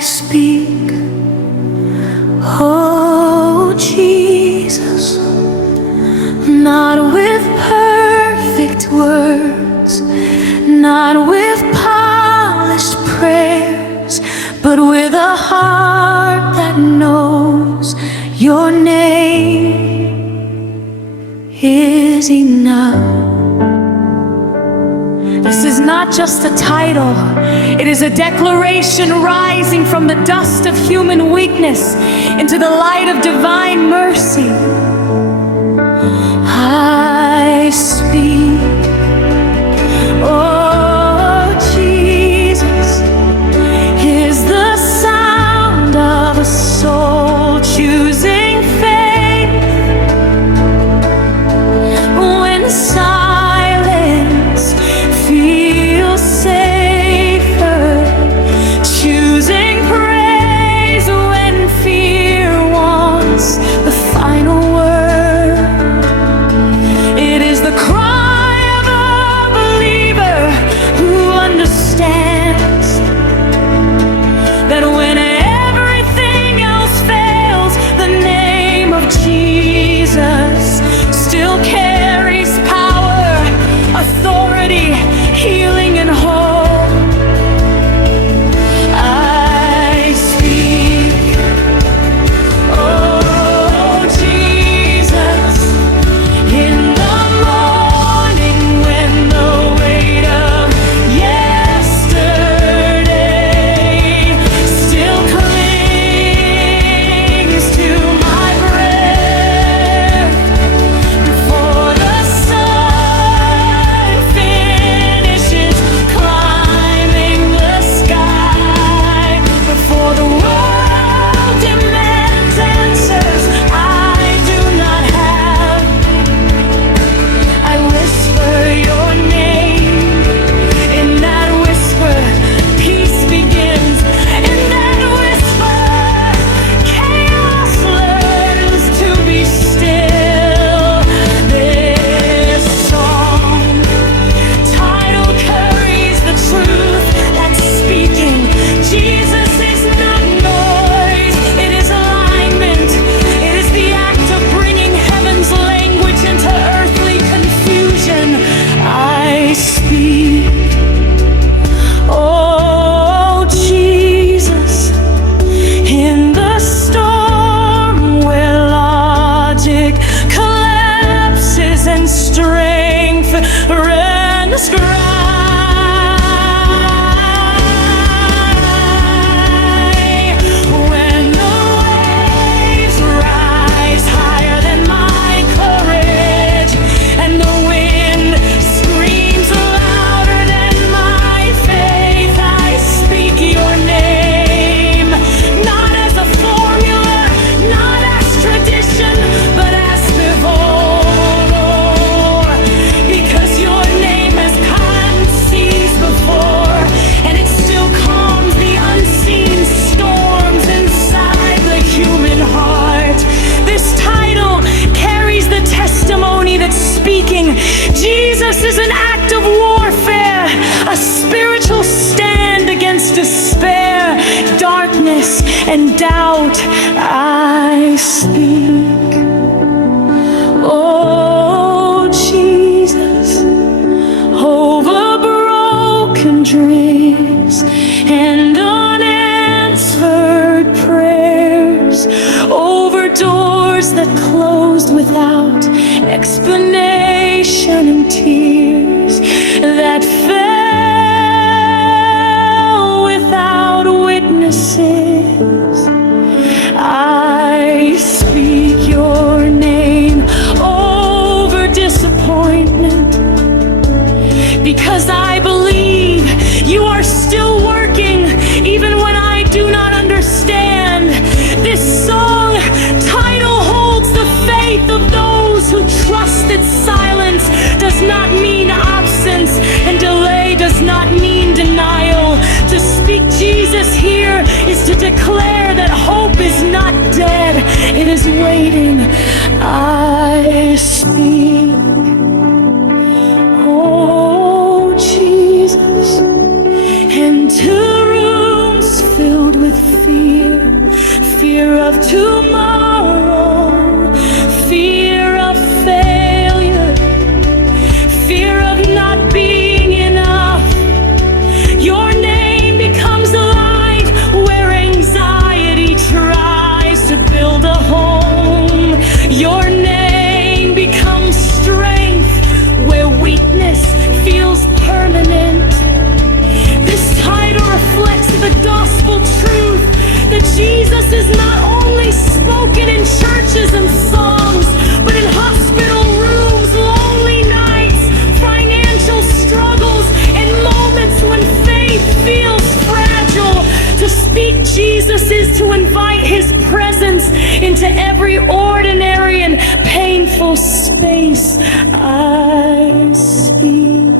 speak, oh Jesus, not with perfect words, not with polished prayers, but with a heart that knows your name is enough. This is not just a title, it is a declaration rising from the dust of human weakness into the light of divine mercy. I speak, oh Jesus, is the sound of a soul choosing faith when silence feels safer, choosing praise when fear wants the final word. It is the cry of a believer who understands that when everything else fails, the name of Jesus still carries power, authority, healing, and hope. I speak, oh Jesus, in the morning when the weight of yesterday still clings to my breath, before the sun finishes climbing the sky, before the world demands answers I do not have, I whisper your name. In that whisper, peace begins. In that whisper, chaos learns to be still. This song title carries the truth that's speaking. Jesus is not noise, it is alignment. It is the act of bringing heaven's language into earthly confusion. I speak, oh Jesus, in the storm where logic collapses and strength runs dry. When the waves rise higher than my courage, and the wind screams louder than my faith, I speak your name, not as a formula, not as tradition, but as devotion, because your name has calmed seas before, and it still calms the unseen storms inside the human heart. This title carries the testimony that's speaking. Jesus is an act of warfare, a spiritual stand against despair, darkness, and doubt. I speak, oh Jesus, over broken dreams and unanswered prayers, over doors that closed without explanation and tears that fell without witnesses. I speak your name over disappointment, because I believe you are still working even when I do not understand. This song title holds the faith of those who trust that silence does not mean absence and delay does not mean denial. To speak Jesus here is to declare invite his presence into every ordinary and painful space. I speak,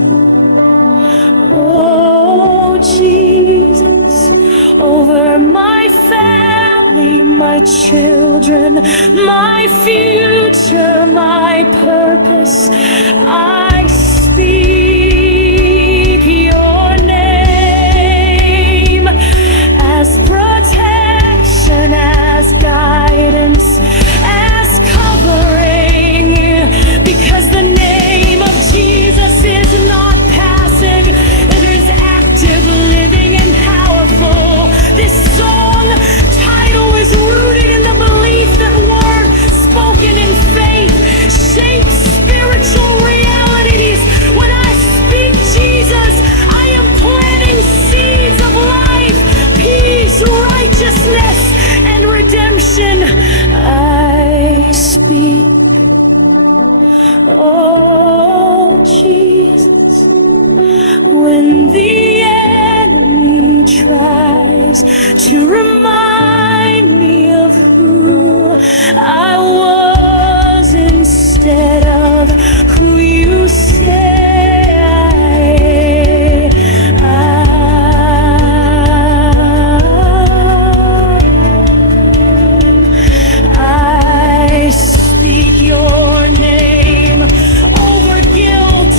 oh Jesus, over my family, my children, my future, my purpose. I speak your name as protection, as guidance, as covering, because the name of Jesus is not passive, it is active, living, and powerful. This song title is rooted in the belief that word spoken in faith shapes spiritual realities. When I speak Jesus, I am planting seeds of life, peace, righteousness, and redemption. I speak, oh Jesus, when the enemy tries to remind me of who I was instead of who you say I am. I speak your name over guilt,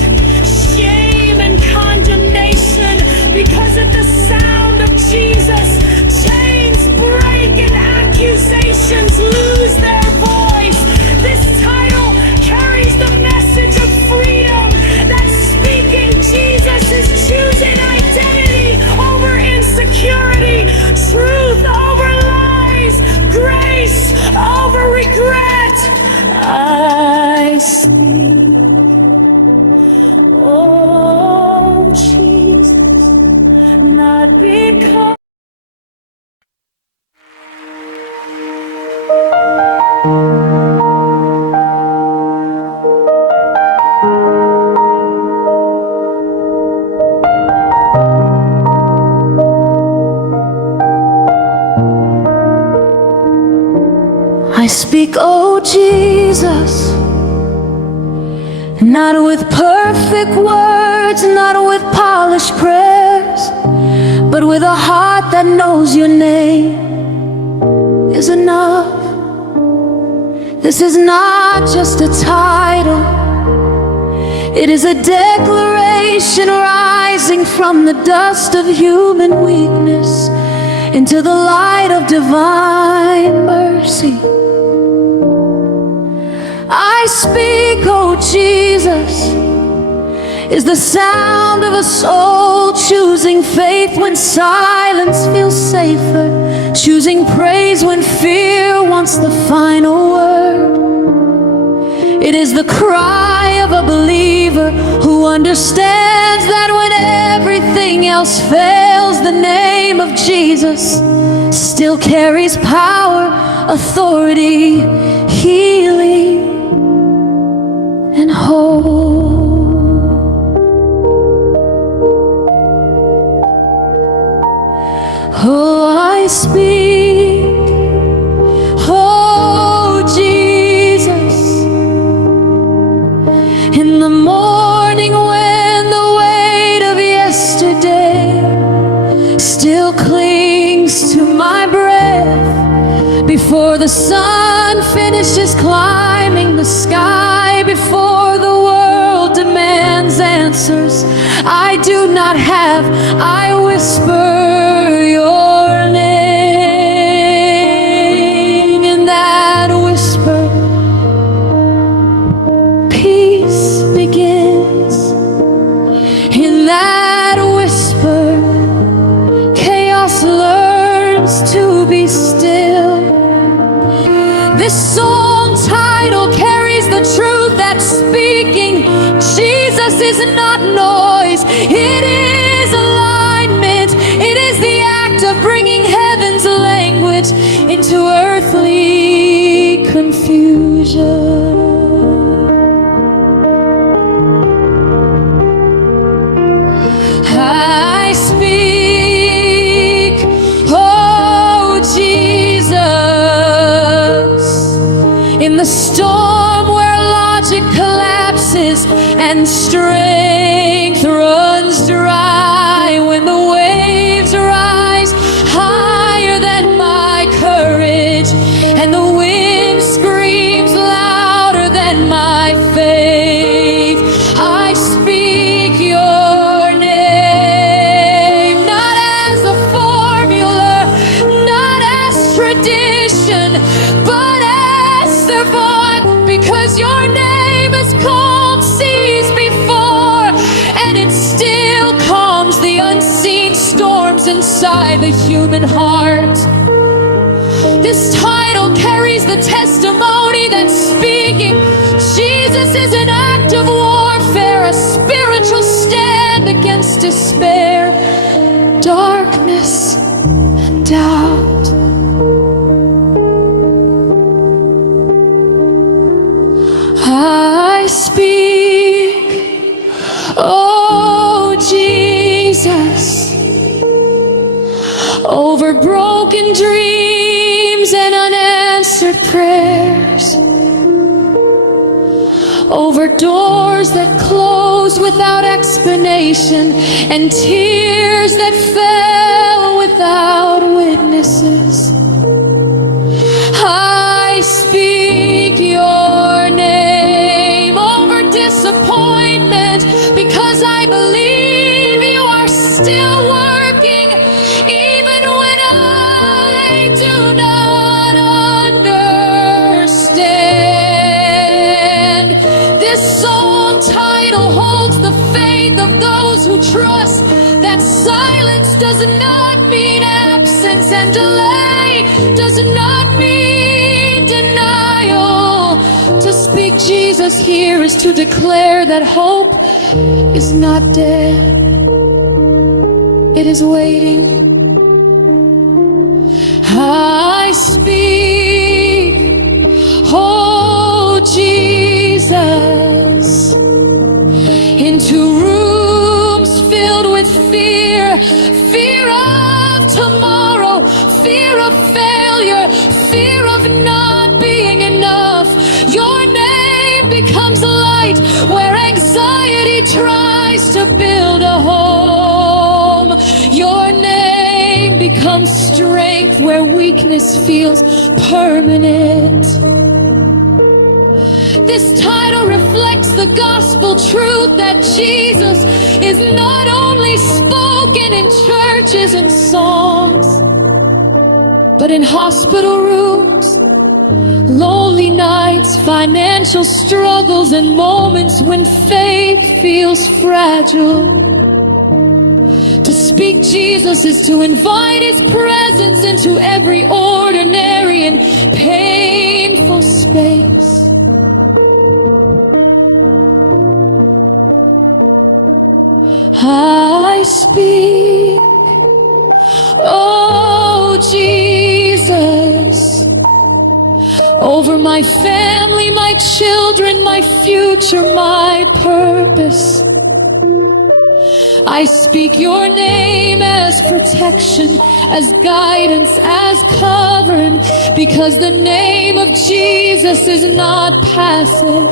shame, and condemnation, because at the sound of Jesus, chains break and accusations lose their voice. This title carries the message of freedom, that speaking Jesus is choosing identity over insecurity, truth over lies, grace over regret. I speak, oh Jesus, not because I speak, oh Jesus, not with perfect words, not with polished prayers, but with a heart that knows your name is enough. This is not just a title, it is a declaration rising from the dust of human weakness into the light of divine mercy. I speak, oh Jesus, is the sound of a soul choosing faith when silence feels safer, choosing praise when fear wants the final word. It is the cry of a believer who understands that when everything else fails, the name of Jesus still carries power, authority, healing, and hope. Oh, I speak, oh Jesus, in the morning when the weight of yesterday still clings to my breath, before the sun finishes climbing the sky, before the world demands answers I do not have, I whisper your name. In that whisper, peace begins. In that whisper, chaos learns to be still. This song title carries the truth that speaking Jesus is not noise, it is alignment. It is the act of bringing heaven's language into earthly confusion. I speak, oh Jesus, inside the human heart. This title carries the testimony that speaking Jesus is an act of warfare, a spiritual stand against despair, darkness, and doubt. I speak, oh Jesus, over broken dreams and unanswered prayers, over doors that close without explanation and tears that fell without witnesses. I speak your name over disappointment, because I believe you are still working even when I do not understand. This song title holds the faith of those who trust that silence does not mean absence, and delay does not mean denial. To speak Jesus here is to declare that hope is not dead. It is waiting. I speak, oh Jesus, into rooms filled with fear, fear of tomorrow, fear of failure, fear of not being enough. Your name becomes light where anxiety tries to build a home. Your name becomes strength where weakness feels permanent. This title reflects the gospel truth that Jesus is not only spoken in churches and songs, but in hospital rooms, lonely nights, financial struggles, and moments when faith feels fragile. To speak Jesus is to invite His presence into every ordinary and painful space. I speak, oh Jesus, over my family, my children, my future, my purpose. I speak your name as protection, as guidance, as covering, because the name of Jesus is not passive.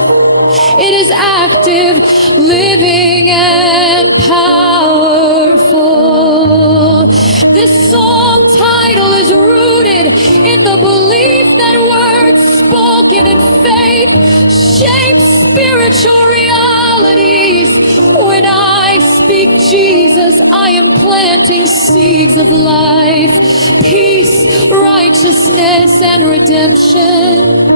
It is active, living, and powerful. This song title is rooted in the belief that words spoken in faith shape spiritual realities. When I speak Jesus, I am planting seeds of life, peace, righteousness, and redemption.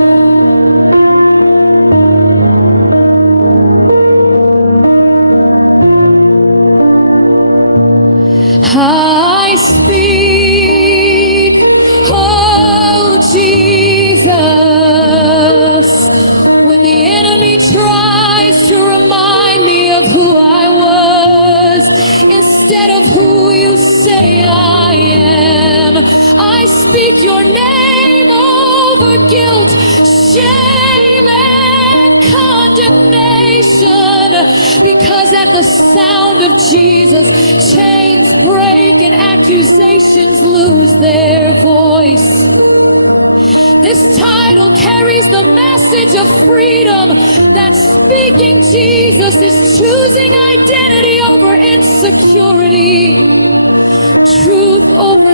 I speak, oh Jesus, when the enemy tries to remind me of who I was instead of who you say I am, I speak your name over guilt, shame, and condemnation, because at the sound of Jesus, chains break and accusations lose their voice. This title carries the message of freedom, that speaking Jesus is choosing identity over insecurity, truth over